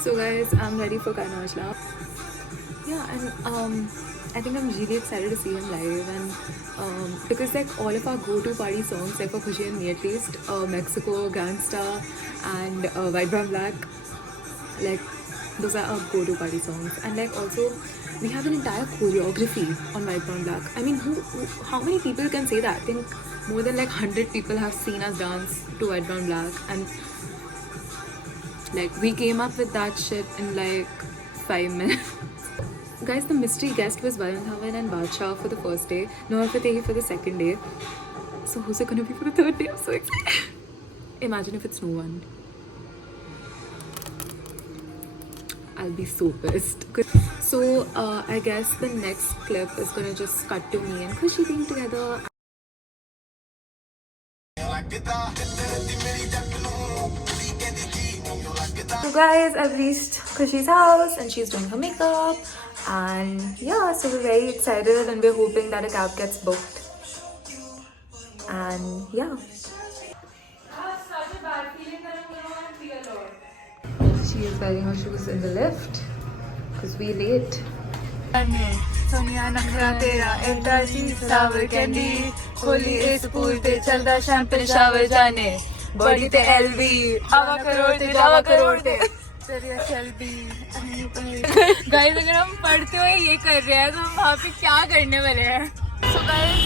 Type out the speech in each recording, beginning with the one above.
So guys, I'm ready for Kaina Ashla. Yeah, and I think I'm really excited to see him live, and because like all of our go-to party songs, like for Khushi and me at least, Mexico, Gangsta, and White Brown Black, like those are our go-to party songs. And like also, we have an entire choreography on White Brown Black. I mean, how many people can say that? I think more than like 100 people have seen us dance to White Brown Black, and like we came up with that shit in like 5 minutes. Guys, the mystery guest was Varun Dhawan and Badshah for the first day, Noor Fatehi for the second day. So who's it gonna be for the third day? I'm so excited. Imagine if it's no one. I'll be so pissed. So I guess the next clip is gonna just cut to me and Khushi being together. So guys, I've reached Khushi's house and she's doing her makeup, and yeah, so we're very excited and we're hoping that a cab gets booked. And yeah. She is wearing her shoes in the lift because we're late. Sonia Nakra Tera Enta Cheese Sour Candy Kholi is pool te chalda champagne shower jane body te LV Ava crore te Java crore te तेरी LV guys अगर हम पढ़ते हुए ये कर रहे हैं तो हम वहाँ पे क्या करने वाले हैं. So guys,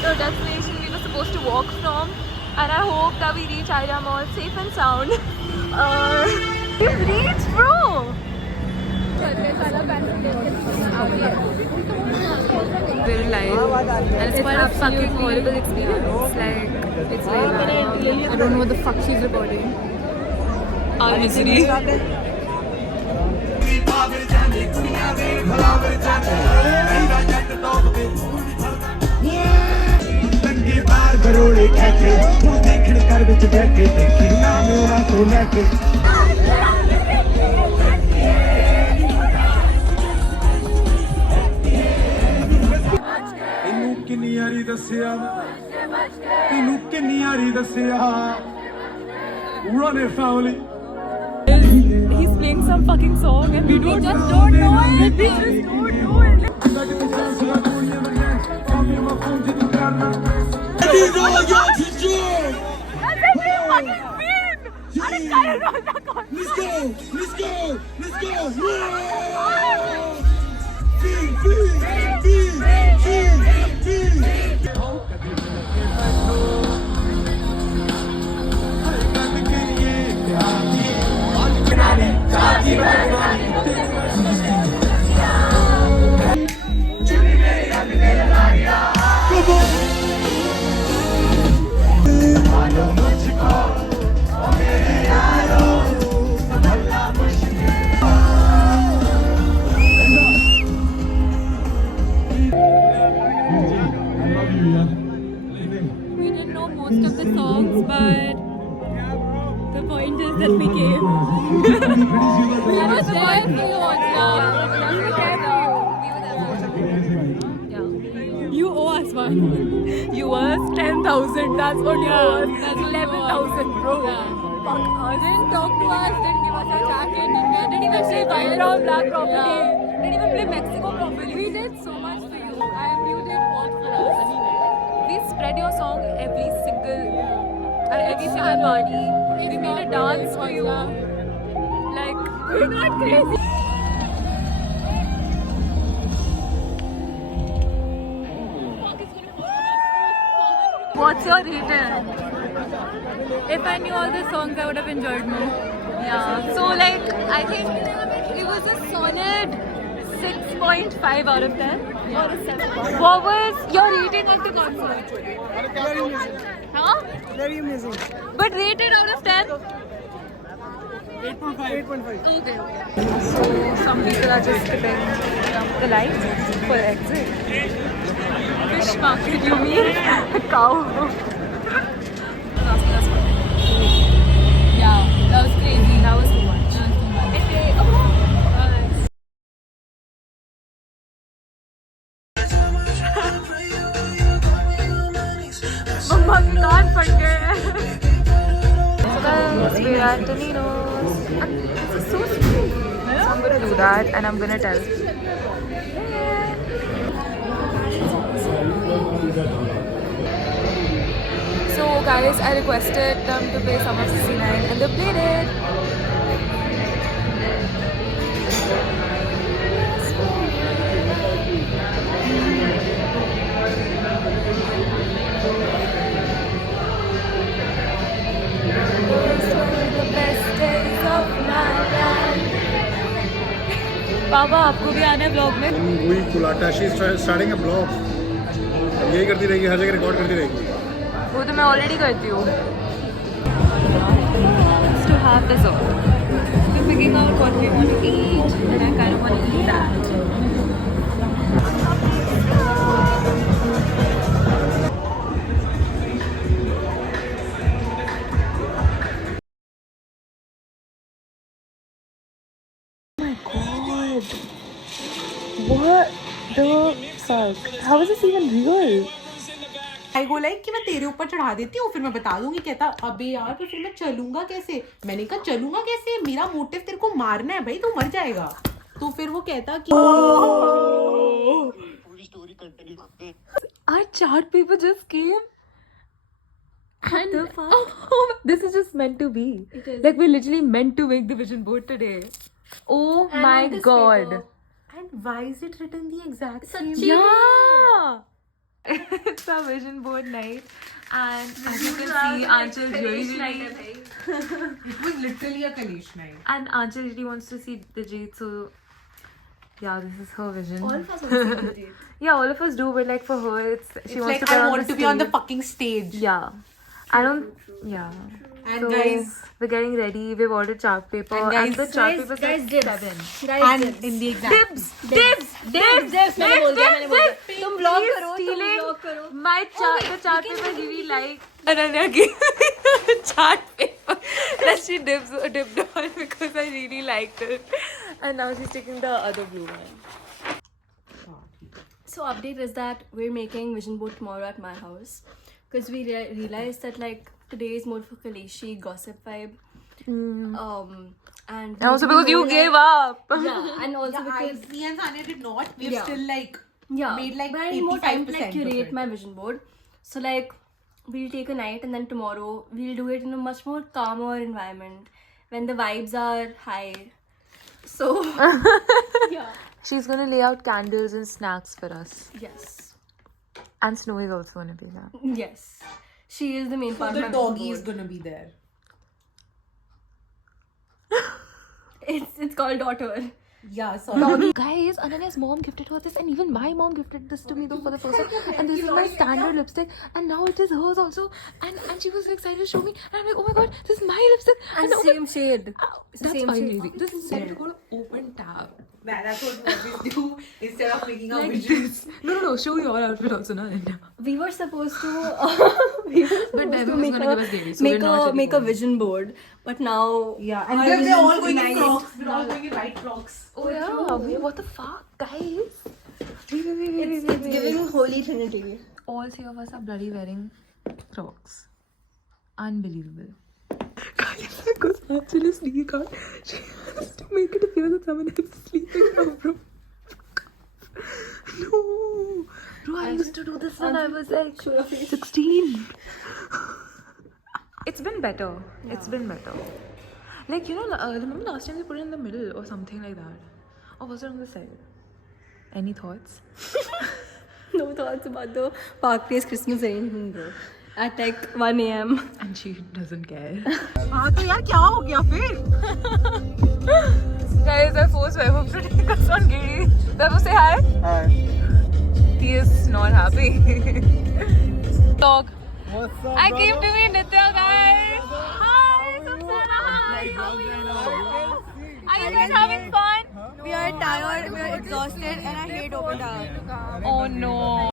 the destination we were supposed to walk from, and I hope that we reach Aira Mall safe and sound. We've reached, bro! We're live, and it's quite a fucking horrible experience. Like, it's very bad. I don't know what the fuck she's recording. Our misery. Run it, family. He's playing some fucking song and we just don't know it. We just don't know it. We didn't know most of the songs, but the point is that we came. I was there for you. You owe us one. You owe us 10,000. That's what you owe us. That's 11,000, bro. Fuck us. Didn't talk to us. Didn't give us a jacket. Didn't even say White Brown Black properly. Didn't even play Mexico properly. We did so much for you, and you did what for us? We spread your song every single party. We made a dance for you. Like, we're not crazy. What's your rating? If I knew all the songs, I would have enjoyed more. Yeah. So like, I think it was a solid 6.5 out of 10 or a 7. What was your rating of the concert? Very amazing. Huh? Very amazing. But rated out of 10? 8.5. Okay. So some people are just skipping the line for exit. Fish market, you mean? A cow. Yeah, that was crazy. That was too much. Mama, कान फट गए. So Guys, we're at Tonino's. This is so sweet. So I'm gonna do that and I'm gonna tell. So guys, I requested them to play Summer 69 and they played it. पापा आपको भी आना है blog में? वही कुलाटा she starting a blog यही करती रहेगी हर जगह रिकॉर्ड करती रहेगी वो तो मैं ऑलरेडी करती हूँ to have dessert. We're figuring out what we want to eat and I kind of want to eat that. What the fuck? How is this even real? I go like कि मैं तेरे ऊपर चढ़ा देती हूँ फिर मैं बता दूंगी कहता अबे यार तो फिर मैं चलूंगा कैसे मैंने कहा चलूंगा कैसे मेरा मोटिव तेरे को मारना है भाई तू मर जाएगा तो फिर वो कहता कि Our chart paper just came. What the fuck? This is just meant to be. It is. Like we're literally meant to make the vision board today. Oh and my god. and why is it written the exact same Yeah. It's a vision board night and as you can see Aanchal really it was literally a Kalesh night and Aanchal really wants to see Dijit so yeah this is her vision. All of us want to see Dijit. Yeah, all of us do but like for her it's she wants like to I be want to be on the fucking stage yeah. I don't yeah. and So, guys we're getting ready. We've ordered chart paper. And guys- the chart paper guys, says dibs. 7. Guys, and dibs. in the exact dibs मैंने बोल दिया तुम blog He's करो तुम stealing blog करो my chart. The chart paper really like Ananya gave chart paper that she dipped on because I really liked it, and now she's taking the other blue one. So update is that we're making vision board tomorrow at my house because we realized that like today is more for Kaleshi gossip vibe. And Also because you gave up. Yeah, and also because me and Sanya did not we've Yeah. still like yeah, made like but I need more time to like 85% of curate it. my vision board. So like we'll take a night and then tomorrow we'll do it in a much more calmer environment when the vibes are high. So yeah, She's gonna lay out candles and snacks for us, yes, and Snow is also gonna be there. yes, she is the main So part the of my doggy vision is board. gonna be there It's called daughter. yeah sorry Guys, Ananya's mom gifted her this, and even my mom gifted this to me though for the first time. And this is my standard lipstick, and now it is hers also. And she was excited to show me, and I'm like, oh my god, this is my lipstick. And oh my- same shade. It's the That's same fine, shade. Lizzie. This is set to go to open tab. that's what we always do instead of making a Like vision this. No. Show your outfit also, na. We were supposed to But Devin was gonna give us daily, so we're not really make a going. vision board, but now yeah and our we're vision all going in tonight- Crocs we're all going in white Crocs Oh yeah. Wait, what the fuck, guys? Wait. It's giving Holy Trinity. All three of us are bloody wearing Crocs. Unbelievable. Guys, because actually sneak out, she has to make it appear that someone else is sleeping now, bro. No. Bro, I used to do this when I was like 16. It's been better. Yeah. It's been better. Like, you know, remember last time they put it in the middle or something like that? Or was it on the side? Any thoughts? No thoughts about the Park Place Christmas arrangement, bro. At like 1 a.m. And she doesn't care. हाँ तो यार क्या हो गया फिर Guys, I forced Vaibhav to take us on Giri. Vaibhav, say hi. Hi. He is not happy. Dog. What's up, I came to meet Nitya, guys. Hi, Samsana. Hi. How are you? Are you guys having fun? We are tired, we are exhausted, and I hate open tab. Oh no.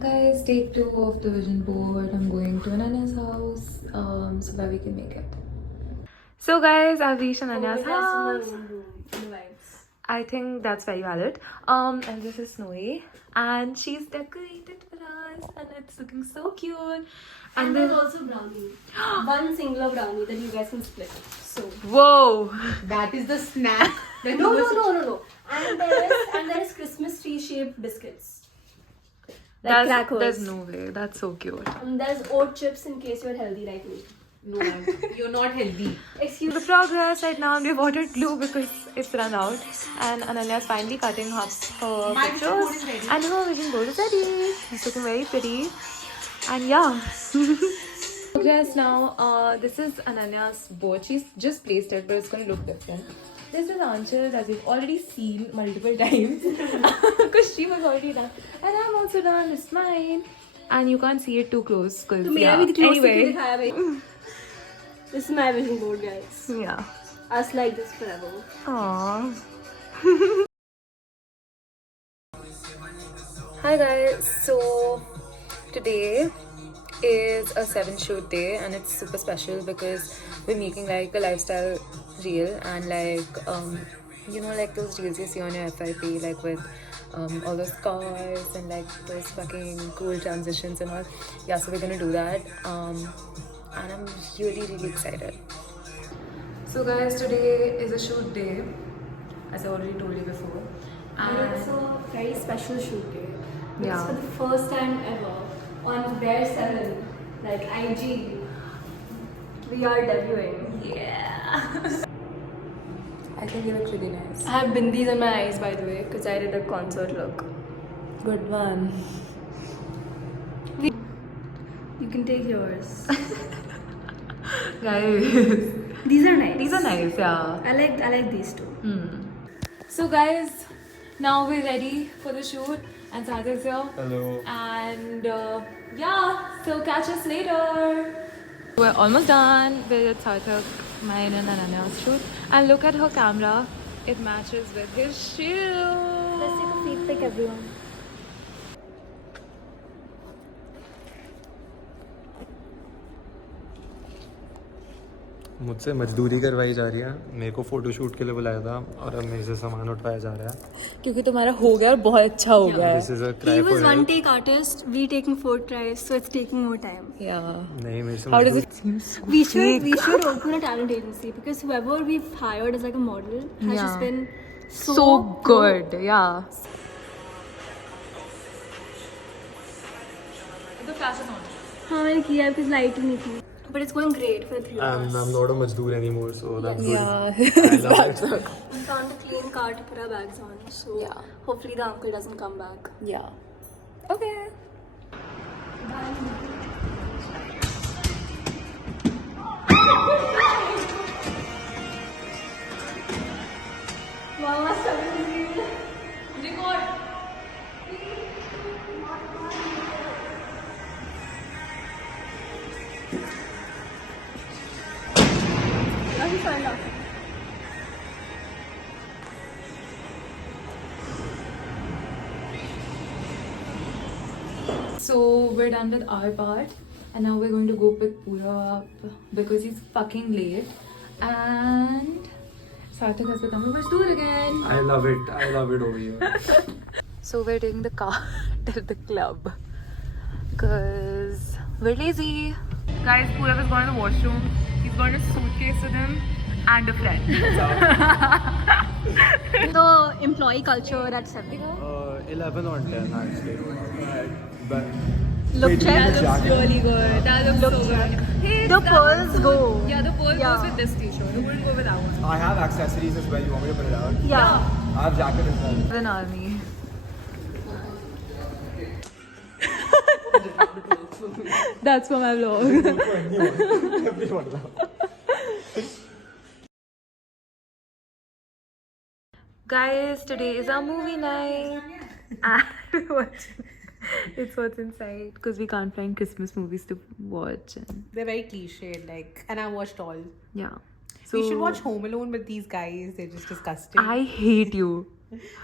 Guys, take 2 of the vision board. I'm going to Ananya's house so that we can make it. So guys, I've reached Ananya's house. I think that's very valid. And this is Snowy, and she's decorated for us. and it's looking so cute. And there's also brownie. One singular brownie that you guys can split. So. Whoa! That is the snack. No. And there is Christmas tree shaped biscuits. Like crackers. There's no way. That's so cute. There's oat chips in case you're healthy like me. No, you're not healthy. Excuse The progress right now, we ordered glue because it's run out, and Ananya's finally cutting up her My vision board pictures, is ready. and her vision board is ready. It's looking very pretty, and yeah. Progress now. This is Ananya's board. She's just placed it, but it's going to look different. This is Anshul's, as you've already seen multiple times, because she was already done, and I'm also done. It's mine, and you can't see it too close because anyway. This is my vision board, guys. Yeah. Us like this forever. Aww. Hi guys, so today is a 7 shoot day and it's super special because we're making like a lifestyle reel and like you know, like those reels you see on your FYP, like with all those cars and like those fucking cool transitions and all. Yeah, so we're gonna do that and I'm really excited. So guys, today is a shoot day, as I already told you before. And it's a very special shoot day. Because Yeah. for the first time ever on Bear 7, like IG, we are debuting. Yeah. I think you look really nice. I have bindis on my eyes, by the way, because I did a concert look. Good one. You can take yours. Guys, These are nice. these are nice, yeah. I like these two. So guys, now we're ready for the shoot and Sarthak's here. Hello. And yeah, so catch us later. We're almost done with Sarthak, mine and Ananya's shoot. And look at her camera. It matches with his shoe. Let's take a feed pic, everyone. मुझसे मजदूरी करवाई जा रही है, मेरे को photoshoot के लिए बुलाया था और अब मेरे से सामान उठाया जा रहा है. क्योंकि तुम्हारा हो गया और बहुत अच्छा हो गया This is a cry He for was help. one take artist, we taking 4 tries, so it's taking more time. Yeah. नहीं, मेरे से How does मजदूरी- it seem so We should open a talent agency because whoever we've hired as like a model has just Yeah. been so good. Yeah. The flash is on. हाँ मैंने किया because light ही नहीं थी. But it's going great for the 3 of us. I'm not a मजदूर anymore, so that's good. Yeah. I love it. We found a clean car to put our bags on, so Yeah. hopefully the uncle doesn't come back. Yeah. Okay. Mama suddenly. So we're done with our part and now we're going to go pick Pura up because he's fucking late and Sarthak has become a Mazdoor again. I love it over here. So we're taking the car to the club because we're lazy. Guys, Pura is going to the washroom. He's got a suitcase with him and a friend. The employee culture at 7. 11 on 10 actually. But Look check. That looks really good. That looks so good. Hey, The that pearls looks go. good. Yeah, the pearl Yeah. goes with this t-shirt. It wouldn't go with that one. I have accessories as well. You want me to put it out? Yeah. I have jacket as well. An army. That's for my vlog. Everyone. Guys, today is our movie night. And it's what's inside because we can't find Christmas movies to watch. And They're very cliched, like, and I watched all. yeah. We should watch Home Alone with these guys. They're just disgusting. I hate you.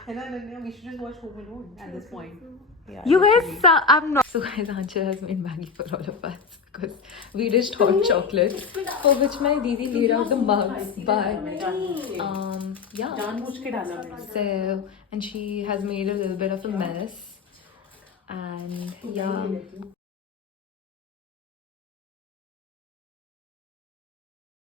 And we should just watch Home Alone at this point. Yeah, You literally. guys, I'm not. So guys, Anshul has made Maggie for all of us because we dished hot chocolate for which my didi laid out the mugs. But yeah. जानबूझ के डाला मैंने. So and she has made a little bit of a mess. and yeah.